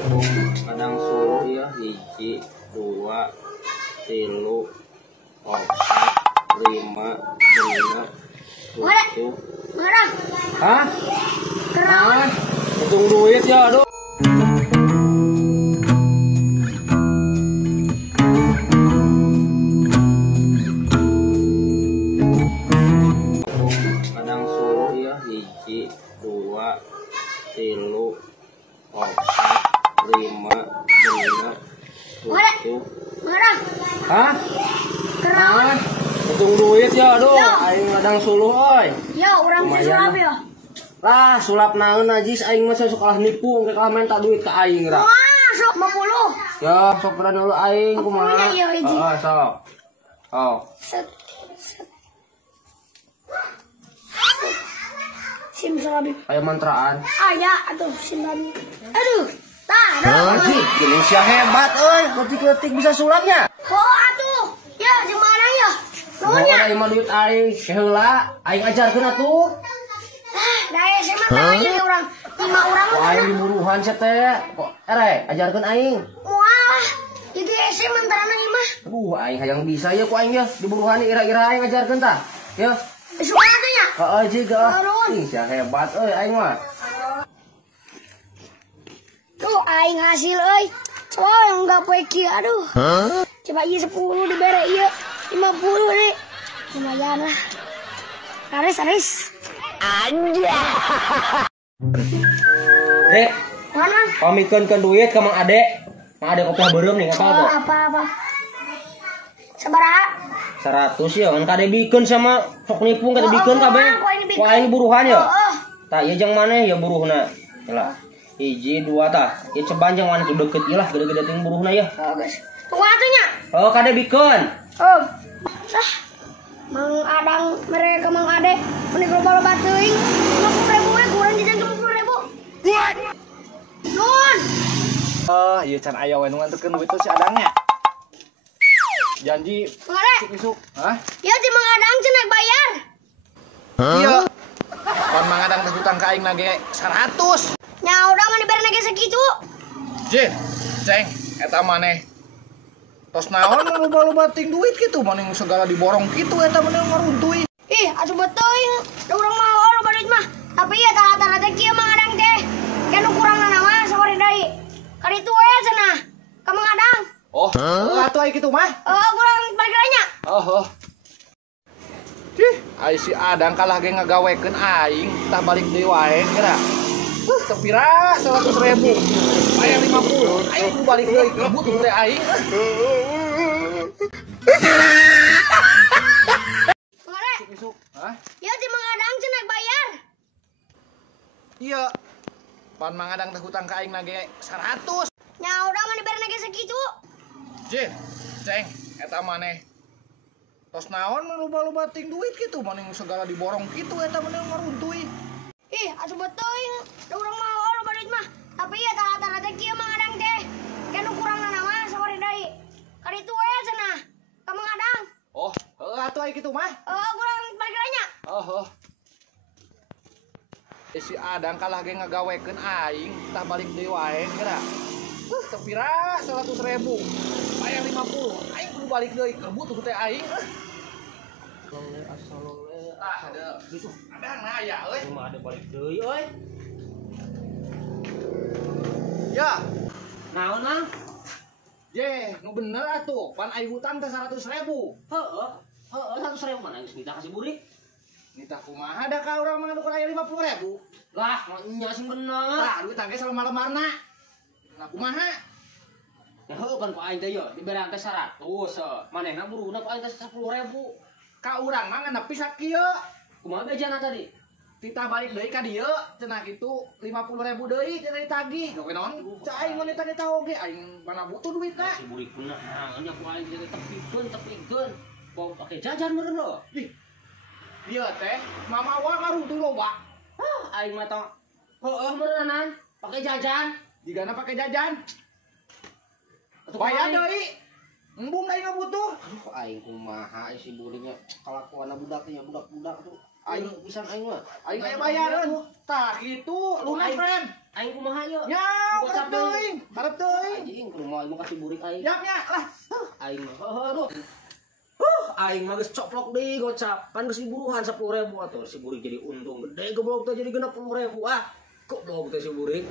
Kadang suruh ya hiji, dua, tilu, opat, lima, enam, tujuh. Hah? Kerang. Hitung duit ya, aduh. Kadang suruh ya hiji, dua, tilu, opat, lima, enam, tujuh. Hah? Kerang. Hitung duit ya, aduh. Aing kadang suluh, oi. Ya, orang sulap ya. Lah, sulap naon najis aing mah sekolah nipu, engke kalah minta duit ka aing ra. Wah, sok 50. Ya, sok beran dulu aing kumaha. Heeh, sok. Oh. Sim sulabi. Kayak mantraan. Ada atuh sim sulabi. Aduh. Tah, Anjing, Indonesia hebat euy, ketik-ketik bisa sulapnya. oh atuh. Ya, di mana ya? Nuhunnya. Mau mah duit aing, heula aing ajarkeun atuh. Dari SMA tanya orang 5 orang. Kok aing diburuhan sia teh? Kok ajarkeun aing. Wah, itu SMA antara mah. Aduh, aing hayang bisa ya ku aing ya diburuhan ira-ira aing ajarkeun tah. Ya. Suka atunya. Heeh, jiga. Ih, sia hebat euy aing mah. Tuh aing hasil euy. Coba yang enggak poe kieu aduh. Coba ieu 10 dibere ieu 50 nih. Lumayan lah. Aris. Anja. Dek, Mana? pamikeun ke duit ke Mang Ade. Mang Ade kopiah beureum nih ngapa tuh? Apa? Sabaraha? 100 ya, kan kade bikeun sama sok nipung kade bikeun kabeh. Ku aing buruhan ya. Tah ieu jeung maneh ya buruhna. Heula. Hiji, dua tah. Ieu ceban jeung maneh deket ieu lah gede-gede ting buruhna ya. Oh, guys. Tunggu atunya. Oh, kade bikeun. Oh. Mang Adang mereka Mang Ade meni loba-loba teuing 50.000 we kurang jajan 50.000. What? Nun. Ieu can aya we nu nganterkeun duit si Adangnya. Janji Mang Ade. isuk. Hah? Ya di Mang Adang cenah bayar. Iya. Pan Mang Adang teh hutang ka aing nage 100. Nya udah mah dibere nage sakitu. Jih, ceng, eta maneh tos naon loba-loba ting duit kitu maneh segala diborong kitu eta maneh ngaruntuy. Ih, atuh beuteung da urang mah loba duit mah. Tapi ya tara-tara teh kieu Mang Adang teh. Kan kurangna mah sabari deui. Kaditu we cenah. Ka Mang Adang. Oh, atuh aya kitu mah. Kurang balik nya. Oh. Cih, ai si Adang kalah ge ngagawekeun aing, tah balik deui wae kira. Tepira 100.000. Aya 50. Aing ku balik deui kebut teh aing. Mang Ade. Isuk. Hah? Ya di Mang Adang cenah bayar. Iya. Pan Mang Adang teh hutang ka aing nage 100. Nya udah mah dibere nage sakitu. Jih, ceng, eta maneh tos naon loba-loba ting duit kitu maneh segala diborong kitu eta maneh ngaruntuy. Ih, atuh beuteung da urang mah loba duit mah. Tapi ya tara-tara teh kieu Mang Adang teh. Kan kurangna mah sabari deui. Kaditu we cenah. Ka Mang Adang. Oh, atuh aya kitu mah. Kurang balik nya. Oh. Si Adang kalah ge ngagawekeun aing, tah balik deui wae kira. Tepira 100.000. Aya 50. Aing kudu balik deui kebut teh aing. Tah, ada Yusuf Adang na aya euy. Cuma ada balik deui euy. Ya, Naon Mang? je, nu bener atuh. Pan aing hutang teh 100.000. Heeh, 100.000 mana geus minta kasih burik. Nita kumaha da ka urang mah aya 50.000. Lah, nya sing bener. Tah, duit tangke selama-lamarna. Nah kumaha? Ya heuh kan ku aing teh ya dibere angka 100. Manehna buruhna ku aing teh 10.000. Ka urang mah nepi sakieu. Kumaha bejana tadi? Titah balik deui ka dieu cenah kitu 50.000 deui cenah ditagih. Gawe naon? Cai aing mah nita oge aing mana butuh duitna. Kasih burik bener. Nya ku aing teh tepikeun. Kok pake jajan meureun lo. Ih. Dieu teh mamawa ngaruntuy loba. Aing mah tong heueuh meureunan pake jajan. Jigana pake jajan. Bayar deui. Embung aing butuh. Aduh aing kumaha si buriknya kalakuanna budak teh budak-budak tuh. Aing pisan aing mah. aing aya bayaran. Tah kitu, lunas friend. Aing kumaha yeuh? Ya, harap teuing. Harap teuing. Anjing kumaha mau kasih burik aing. Ya lah. Aing mah aduh. Aing mah geus coplok deui gocap. Kan geus diburuhan 10.000 atuh si burik jadi untung gede goblok teh jadi 60.000 ah. Goblok teh si burik.